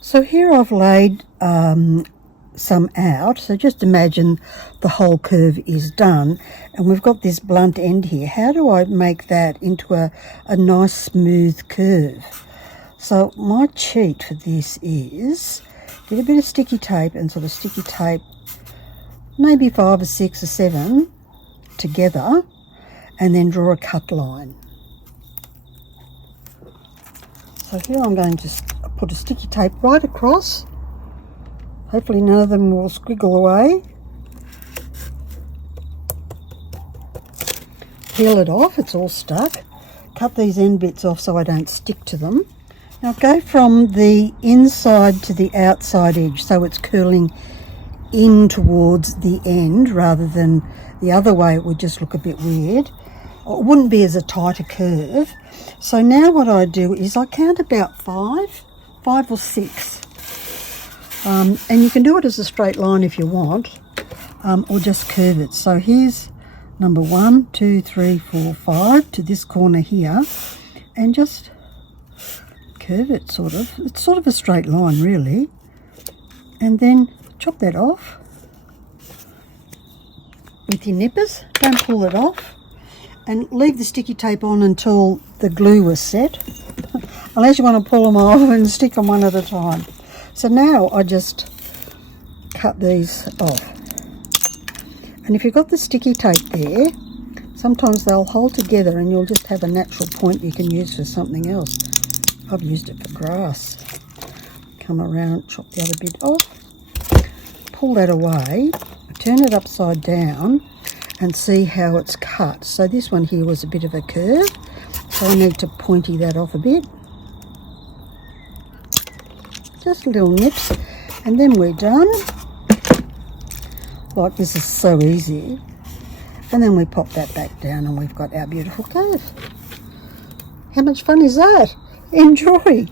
So here I've laid some out, so just imagine the whole curve is done, and we've got this blunt end here. How do I make that into a nice smooth curve? So my cheat for this is get a bit of sticky tape and sort of sticky tape maybe 5 or 6 or 7 together, and then draw a cut line. So here I'm going to put a sticky tape right across. Hopefully none of them will squiggle away. Peel it off, it's all stuck. Cut these end bits off so I don't stick to them. Now go from the inside to the outside edge so it's curling in towards the end rather than the other way. It would just look a bit weird. It wouldn't be as a tighter curve. So now what I do is I count about 5 or 6. And you can do it as a straight line if you want, or just curve it. So here's number 1, 2, 3, 4, 5 to this corner here, and just curve it sort of. It's sort of a straight line really. And then chop that off with your nippers. Don't pull it off, and leave the sticky tape on until the glue was set, unless you want to pull them off and stick them one at a time. So now I just cut these off, and if you've got the sticky tape there, sometimes they'll hold together and you'll just have a natural point you can use for something else. I've used it for grass. Come around, chop the other bit off, pull that away, turn it upside down and see how it's cut. So this one here was a bit of a curve, so I need to pointy that off a bit. Just little nips, and then we're done. Like, this is so easy. And then we pop that back down and we've got our beautiful curve. How much fun is that? Enjoy!